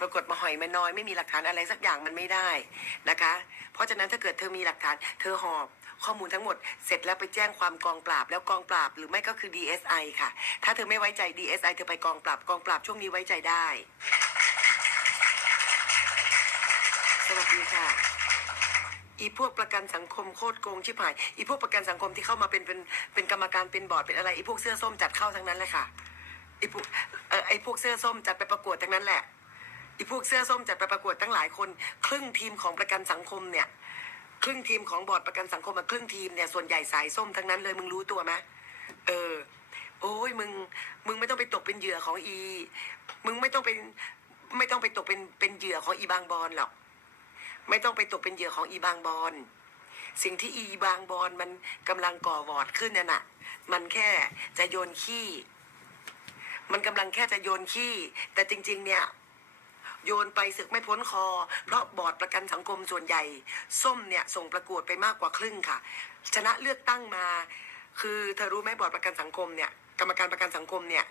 ปรากฏมาหอยมาน้อยไม่มีหลักฐานอะไรสักอย่างมันไม่ได้นะคะ เพราะฉะนั้นถ้าเกิดเธอมีหลักฐาน เธอหอบข้อมูลทั้งหมดเสร็จแล้วไปแจ้งความกองปราบแล้วกองปราบหรือไม่ก็คือ DSI ค่ะ ถ้าเธอไม่ไว้ใจ DSI เธอไปกองปราบกองปราบช่วงนี้ไว้ใจได้ สวัสดีค่ะอีพวกประกันสังคมโคตรโกงชิบหายอีพวกประกันสังคมที่เข้ามาเป็นเป็นเป็นกรรมการเป็นบอร์ดเป็นอะไรอีพวกเสื้อส้มจัดเข้าทั้งนั้นเลยค่ะอีพวกเออไอพวกเสื้อส้มจัดไปประกวดทั้งนั้นแหละ อีพวกเสื้อส้มจัดไปประกวดตั้งหลายคน ครึ่งทีมของประกันสังคมเนี่ย ครึ่งทีมของบอร์ดประกันสังคมมาครึ่งทีมเนี่ยส่วนใหญ่สายส้มทั้งนั้นเลยมึงรู้ตัวไหมเออ โอ้ยมึง มึงไม่ต้องไปตกเป็นเหยื่อของอี มึงไม่ต้องเป็นไม่ต้องไปตกเป็นเป็นเหยื่อของอีบางบอลหรอก ไม่ต้องไปตกเป็นเหยื่อของอีบางบอลสิ่งที่อีบางบอลมันกำลังก่อวอดขึ้นนั่นน่ะ มันแค่จะโยนขี้ มันกำลังแค่จะโยนขี้ แต่จริง ๆ เนี่ย โยนไปศึกไม่พ้นคอ เพราะบอร์ดประกันสังคมส่วนใหญ่ ส้มเนี่ยส่งประกวดไปมากกว่าครึ่งค่ะ ชนะเลือกตั้งมา คือเธอรู้ไหมบอร์ดประกันสังคมเนี่ยกรรมการประกันสังคมเนี่ย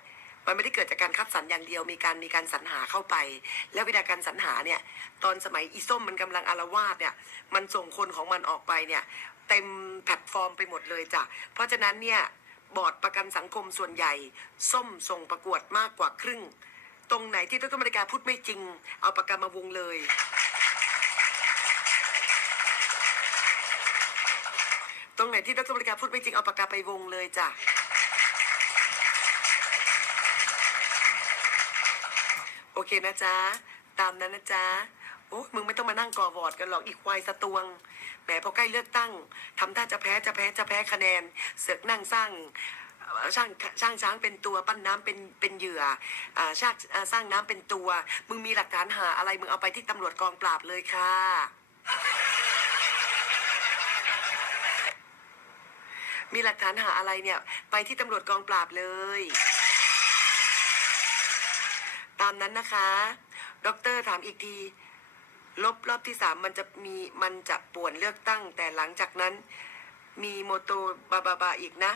มันไม่ได้เกิดจากการคัดสรรอย่างเดียวมีการมีการสรรหาเข้าไป แล้ววิธีการสรรหาเนี่ย ตอนสมัยอีส้มมันกำลังอารวาสเนี่ย มันส่งคนของมันออกไปเนี่ย เต็มแพลตฟอร์มไปหมดเลยจ้ะเพราะฉะนั้นเนี่ยบอร์ดประกันสังคมส่วนใหญ่ ส้มส่งประกวดมากกว่าครึ่ง ตรงไหนที่ดรมริกาพูดไม่จริง เอาปากกามาวงเลย ตรงไหนที่ดรมริกาพูดไม่จริงเอาปากกาไปวงเลยจ้ะโอเคนะจ๊ะตามนั้นนะจ๊ะโอ้มึงไม่ต้องมานั่งก่อวอร์ดกันหรอกอีควายสตวง แหมพอใกล้เลือกตั้งทำท่าจะแพ้จะแพ้จะแพ้คะแนน เสือกนั่งสร้าง เอ่อช่างช่างช้างเป็นตัวปั้นน้ำเป็นเป็นเหยื่ออ่าชาอ่าสร้างน้ำเป็นตัว มึงมีหลักฐานหาอะไรมึงเอาไปที่ตำรวจกองปราบเลยค่ะมีหลักฐานหาอะไรเนี่ย ไปที่ตำรวจกองปราบเลย ตามนั้นนะคะด็อกเตอร์ถามอีกที ลบรอบที่สามมันจะมีมันจะป่วนเลือกตั้ง แต่หลังจากนั้น มีโมโตบาบาบาอีกนะ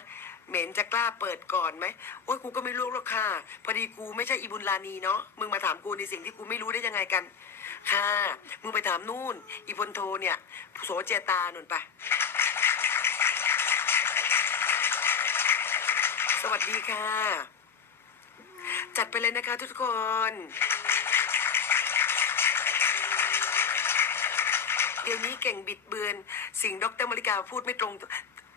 เหม็นจะกล้าเปิดก่อนไหมโอ้ยกูก็ไม่รู้หรอกค่ะ พอดีกูไม่ใช่อีบุญลานีเนาะมึงมาถามกูในสิ่งที่กูไม่รู้ได้ยังไงกัน ค่ะ มึงไปถามนู่น อีพลโทเนี่ยโสเจตาหนุนไปสวัสดีค่ะ จัดไปเลยนะคะทุกคน เดี๋ยวนี้เก่งบิดเบือน สิ่งดรมริกาพูดไม่ตรง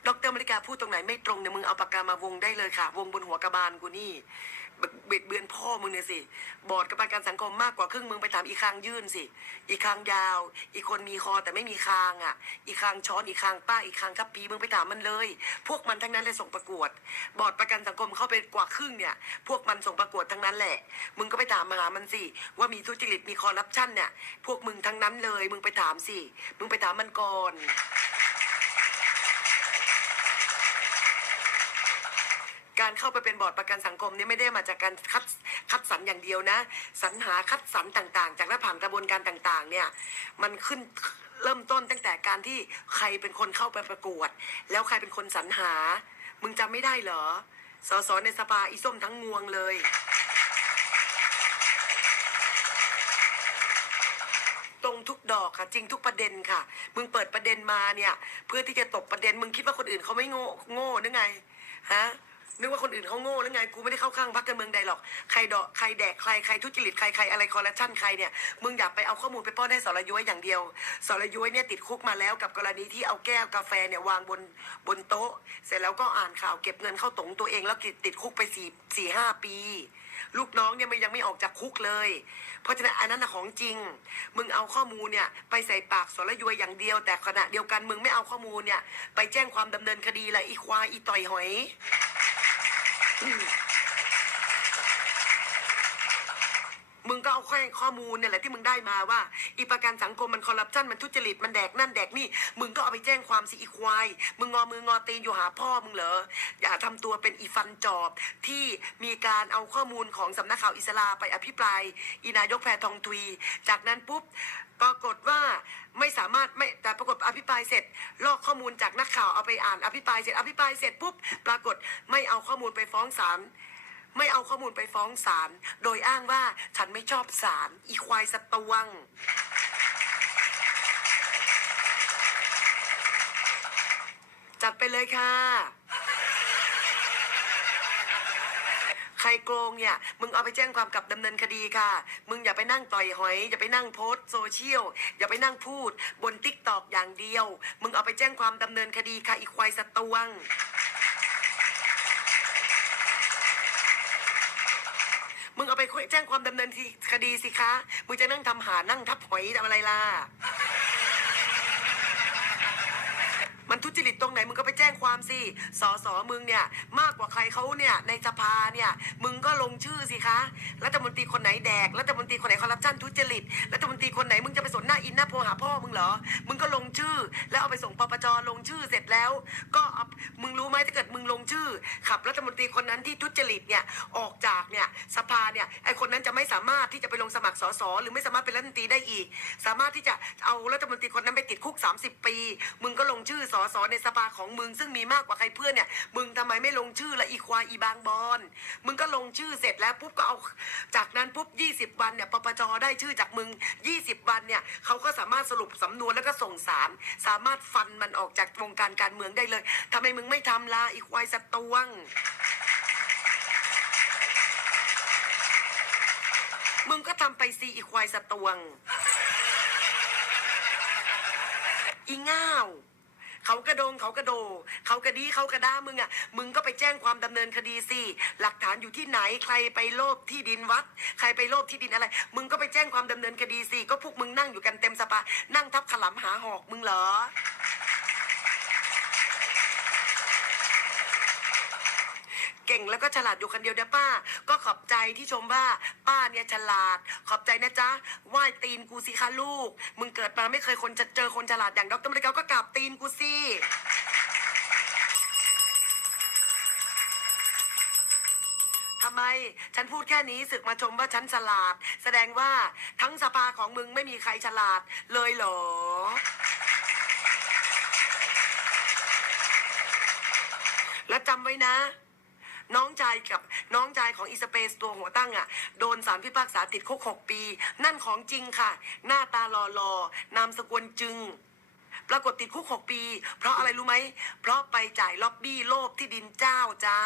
ดรมริกาพูดตรงไหนไม่ตรงเนี่ยมึงเอาปากกามาวงได้เลยค่ะ วงบนหัวกระบาลกูนี่บิดบิดเบือนพ่อมึงเนี่ยสิ บอร์ดกับประกันสังคมมากกว่าครึ่งมึงไปถามอีคางยื่นสิ อีคางยาว อีคนมีคอแต่ไม่มีคางอะ อีคางช้อนอีคางป้าอีคางคับปีมึงไปถามมันเลย พวกมันทั้งนั้นเลยส่งประกวด บอร์ดประกันสังคมเข้าไปกว่าครึ่งเนี่ย พวกมันส่งประกวดทั้งนั้นแหละ มึงก็ไปถามมาหามันสิ ว่ามีทุจริตมีคอร์รัปชันเนี่ย พวกมึงทั้งนั้นเลย มึงไปถามสิ มึงไปถามมันก่อน การเข้าไปเป็นบอร์ดประกันสังคมนี่ไม่ได้มาจากการคัดคัดสรรอย่างเดียวนะ สรรหาคัดสรรต่าง ๆ จากและผ่านกระบวนการต่างๆ เนี่ยมันขึ้นเริ่มต้นตั้งแต่การที่ใครเป็นคนเข้าไปประกวด แล้วใครเป็นคนสรรหา มึงจำไม่ได้เหรอสสในสภาอีส้มทั้งงวงเลย ตรงทุกดอกค่ะ จริงทุกประเด็นค่ะ มึงเปิดประเด็นมาเนี่ย เพื่อที่จะตบประเด็น มึงคิดว่าคนอื่นเขาไม่โง่โง่หรือไงฮะ นึกว่าคนอื่นเขาโง่หรือไงกูไม่ได้เข้าข้างพรรคการเมืองใดหรอกใครดอกใครแดกใครใครทุจริตใครใครอะไรคอร์รัปชันใครเนี่ยมึงอย่าไปเอาข้อมูลไปป้อนให้สรยุ้ยอย่างเดียวสรยุ้ยเนี่ยติดคุกมาแล้วกับกรณีที่เอาแก้วกาแฟเนี่ยวางบนบนโต๊ะ เสร็จแล้วก็อ่านข่าวเก็บเงินเข้าตงตัวเองแล้วติดติดคุกไปสี่สี่ห้าปี ลูกน้องเนี่ยมันยังไม่ออกจากคุกเลย เพราะฉะนั้นอันนั้นของจริง มึงเอาข้อมูลเนี่ยไปใส่ปากสรยุยอย่างเดียว แต่ขณะเดียวกันมึงไม่เอาข้อมูลเนี่ยไปแจ้งความดำเนินคดีละอีควายอีต่อยหอย Thank you. มึงก็เอาแค่ข้อมูลเนี่ยแหละที่มึงได้มาว่า อีประกันสังคมมันคอร์รัปชันมันทุจริตมันแดกนั่นแดกนี่ มึงก็เอาไปแจ้งความสิอีควายมึงงอมืองอตีนอยู่หาพ่อมึงเหรออย่าทำตัวเป็นอีฟันจอบที่มีการเอาข้อมูลของสำนักข่าวอิสลาไปอภิปรายอีนายกแพทองทุยจากนั้นปุ๊บปรากฏว่าไม่สามารถไม่แต่ปรากฏอภิปรายเสร็จ ลอกข้อมูลจากนักข่าวเอาไปอ่านอภิปรายเสร็จอภิปรายเสร็จปุ๊บปรากฏไม่เอาข้อมูลไปฟ้องศาล ไม่เอาข้อมูลไปฟ้องศาลโดยอ้างว่าฉันไม่ชอบศาลอีควายสตวงจัดไปเลยค่ะ ใครโกงเนี่ย มึงเอาไปแจ้งความกับดำเนินคดีค่ะ มึงอย่าไปนั่งต่อยหอย อย่าไปนั่งโพสต์โซเชียล อย่าไปนั่งพูด บนติ๊กตอกอย่างเดียว มึงเอาไปแจ้งความดำเนินคดีค่ะอีควายสตวง มึงเอาไปแจ้งความดำเนินคดีสิคะ มึงจะนั่งทำหานั่งทับหอยทำอะไรล่ะ มัน ทุจริตตรงไหนมึงก็ไปแจ้งความสิสอสอมึงเนี่ยมากกว่าใครเขาเนี่ยในสภาเนี่ยมึงก็ลงชื่อสิคะรัฐมนตรีคนไหนแดกรัฐมนตรีคนไหนคอร์รัปชันทุจริตรัฐมนตรีคนไหนมึงจะไปสนหน้าอินหน้าโพหาพ่อมึงเหรอมึงก็ลงชื่อ แล้วเอาไปส่งปปจลงชื่อเสร็จแล้ว ก็มึงรู้ไหมถ้าเกิดมึงลงชื่อ ขับรัฐมนตรีคนนั้นที่ทุจริตเนี่ยออกจากเนี่ยสภาเนี่ยไอคนนั้นจะไม่สามารถที่จะไปลงสมัครสสหรือไม่สามารถเป็นรัฐมนตรีได้อีก สามารถที่จะเอารัฐมนตรีคนนั้นไปติดคุก 30 ปี มึงก็ลงชื่อสสในสภาของมึงซึ่งมีมากกว่าใครเพื่อนเนี่ย มึงทำไมไม่ลงชื่อละอีควายอีบางบอนมึงก็ลงชื่อเสร็จแล้วปุ๊บก็เอาจากนั้นปุ๊บ 20 วันเนี่ยปปจได้ชื่อจากมึง 20 วันเนี่ยเขาก็สามารถสรุปสำนวนแล้วก็ส่งสารสามารถฟันมันออกจากวงการการเมืองได้เลยทำไมมึงไม่ทำละอีควายสตวงมึงก็ทำไปซีอีควายสตวง อีง่าว เขากระโดงเขากระโด เขากระดีเขากระด้ามึงอะ มึงก็ไปแจ้งความดำเนินคดีสิ หลักฐานอยู่ที่ไหน ใครไปโลภที่ดินวัด ใครไปโลภที่ดินอะไร มึงก็ไปแจ้งความดำเนินคดีสิ ก็พวกมึงนั่งอยู่กันเต็มสภานั่งทับขลำหาหอกมึงเหรอ เก่ง แล้วก็ฉลาดอยู่คนเดียวเด้อป้า ก็ขอบใจที่ชมว่าป้าเนี่ยฉลาด ขอบใจนะจ๊ะไหว้ตีนกูสิคะลูก มึงเกิดมาไม่เคยคนจะเจอคนฉลาดอย่างดรมริกาก็กราบตีนกูสิทำไม ฉันพูดแค่นี้ศึกมาชมว่าฉันฉลาด แสดงว่าทั้งสภาของมึงไม่มีใครฉลาดเลยเหรอและจำไว้นะ น้องชายกับน้องชายของอิสเปซตัวหัวตั้งอะ โดนสารพิพากษาติดคุกหกปี นั่นของจริงค่ะ หน้าตาหล่อหล่อนามสกุลจึง ปรากฏติดคุกหกปี เพราะอะไรรู้ไหม เพราะไปจ่ายล็อบบี้โลภที่ดินเจ้าจ้า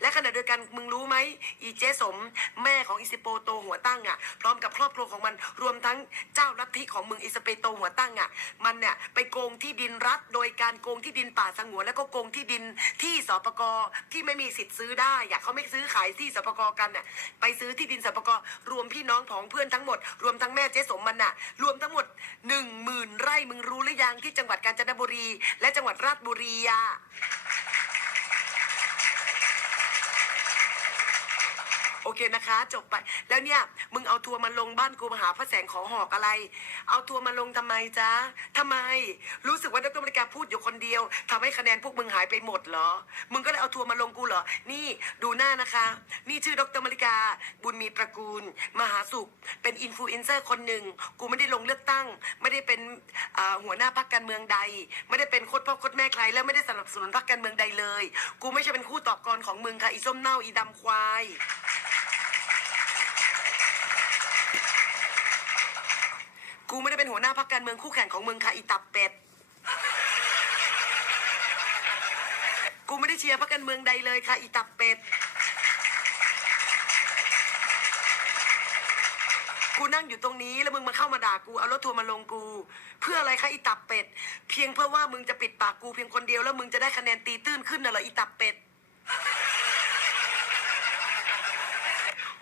และขณะเดียวกันมึงรู้ไหม อีเจสม แม่ของอิสโปโตหัวตั้งอะ พร้อมกับครอบครัวของมันรวมทั้งเจ้าลัทธิของมึงอิสเปโตหัวตั้งอะ มันเนี่ยไปโกงที่ดินรัฐ โดยการโกงที่ดินป่าสงวนแล้วก็โกงที่ดินที่สปกที่ไม่มีสิทธิ์ซื้อได้อะเขาไม่ซื้อขายที่สปกกันอะไปซื้อที่ดินสปกรวมพี่น้องผองเพื่อนทั้งหมด รวมทั้งแม่เจสมมันอะ รวมทั้งหมดหนึ่งหมื่นไร่มึงรู้หรือยังที่จังหวัดกาญจนบุรี และจังหวัดราชบุรีอะ โอเคนะคะ จบไป แล้วเนี่ย มึงเอาทัวร์มาลงบ้านกูมาหาพระแสงขอหอกอะไร เอาทัวร์มาลงทำไมจ๊ะทำไม รู้สึกว่าดรมริกาพูดอยู่คนเดียวทำให้คะแนนพวกมึงหายไปหมดเหรอ มึงก็เลยเอาทัวร์มาลงกูเหรอ นี่ดูหน้านะคะ นี่ชื่อดรมริกา บุญมีตระกูล มหาสุข เป็นอินฟลูเอนเซอร์คนหนึ่ง กูไม่ได้ลงเลือกตั้ง ไม่ได้เป็นหัวหน้าพรรคการเมืองใด ไม่ได้เป็นโคตรพ่อโคตรแม่ใคร แล้วไม่ได้สนับสนุนพรรคการเมืองใดเลย กูไม่ใช่เป็นคู่ต่อกรของมึงค่ะ อีส้มเน่า อีดำควาย กูไม่ได้เป็นหัวหน้าพรรคการเมืองคู่แข่งของมึงค่ะอีตับเป็ด กูไม่ได้เชียร์พรรคการเมืองใดเลยค่ะอีตับเป็ด กูนั่งอยู่ตรงนี้แล้วมึงมาเข้ามาด่ากูเอารถทัวร์มาลงกู เพื่ออะไรคะอีตับเป็ด เพียงเพื่อว่ามึงจะปิดปากกูเพียงคนเดียวแล้วมึงจะได้คะแนนตีตื้นขึ้นน่ะเหรออีตับเป็ด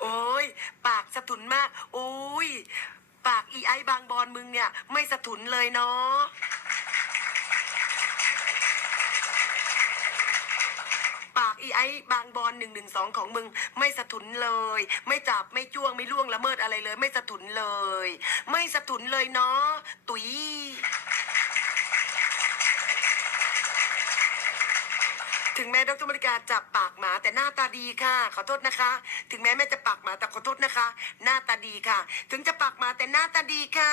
โอ้ยปากสะทุนมาก โอ้ย ปากอีไอบางบอนมึงเนี่ย ไม่สะทุนเลยเนาะปากอีไอบางบอลหนึ่งหนึ่งสองของมึง ไม่สะทุนเลย ไม่จับไม่จ้วงไม่ล่วงละเมิดอะไรเลย ไม่สะทุนเลย ไม่สะทุนเลยเนาะตุ๋ย ถึงแม้ดรมริกาจับปากหมาแต่หน้าตาดีค่ะ ขอโทษนะคะ ถึงแม้แม่จะปากหมาแต่ขอโทษนะคะ หน้าตาดีค่ะ ถึงจะปากหมาแต่หน้าตาดีค่ะ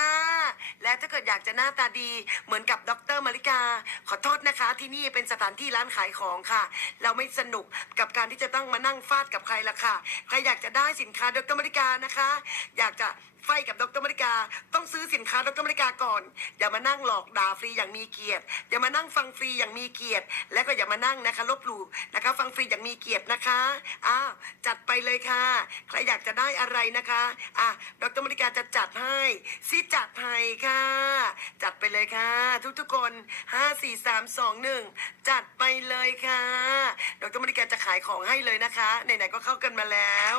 และถ้าเกิดอยากจะหน้าตาดี เหมือนกับดรมาริกา ขอโทษนะคะ ที่นี่เป็นสถานที่ร้านขายของค่ะ เราไม่สนุกกับการที่จะต้องมานั่งฟาดกับใครละค่ะ ใครอยากจะได้สินค้าดรมาริกานะคะ อยากจะ ไฟกับดรมาริกา ต้องซื้อสินค้าดรมาริกาก่อน อย่ามานั่งหลอกด่าฟรีอย่างมีเกียรติ อย่ามานั่งฟังฟรีอย่างมีเกียรติ และก็อย่ามานั่งนะคะ ลบหลู่นะคะ ฟังฟรีอย่างมีเกียรตินะคะอ้าวจัดไปเลยค่ะ ใครอยากจะได้อะไรนะคะอะดรมาริกาจะจัดให้ซิจัดให้ค่ะ จัดไปเลยค่ะ ทุกๆคนห้าสี่สามสองหนึ่งจัดไปเลยค่ะ ดรมาริกาจะขายของให้เลยนะคะไหนๆก็เข้ากันมาแล้ว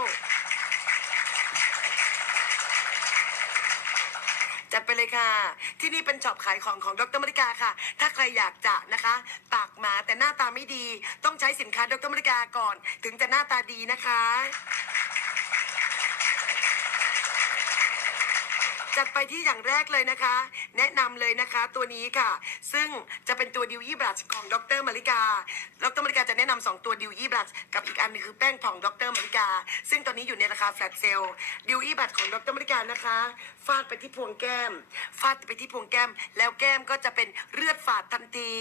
จัดไปเลยค่ะ ที่นี่เป็นช็อปขายของของดรมริกาค่ะ ถ้าใครอยากจะนะคะ ปากหมาแต่หน้าตาไม่ดี ต้องใช้สินค้าดรมริกาก่อน ถึงจะหน้าตาดีนะคะจัดไปที่อย่างแรกเลยนะคะแนะนำเลยนะคะตัวนี้ค่ะ ซึ่งจะเป็นตัวดิวยี่บลัชของดรมาริกา ดรมาริกาจะแนะนำสองตัวดิวยี่บลัชกับอีกอันนึงคือแป้งผ่องดรมาริกา ซึ่งตอนนี้อยู่ในราคาแฟลตเซลดิวยี่บลัชของดรมาริกานะคะ ฟาดไปที่พวงแก้ม ฟาดไปที่พวงแก้ม แล้วแก้มก็จะเป็นเลือดฝาดทันที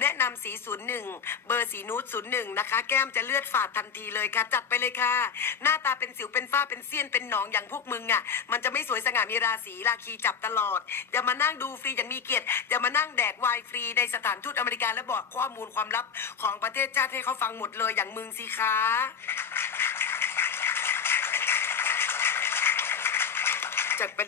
แนะนำสีศูนย์หนึ่งเบอร์สีนูดศูนย์หนึ่งนะคะ แก้มจะเลือดฝาดทันทีเลยค่ะจัดไปเลยค่ะ หน้าตาเป็นสิวเป็นฝ้าเป็นเสี้ยนเป็นหนองอย่างพวกมึงอะมันจะไม่สวยสง่ามีราศีราคีจับตลอดอย่ามานั่งดูฟรีอย่างมีเกียรติอย่ามานั่งแดกไวน์ฟรีในสถานทูตอเมริกาและบอกข้อมูลความลับของประเทศชาติให้เขาฟังหมดเลยอย่างมึงสิคะจากไป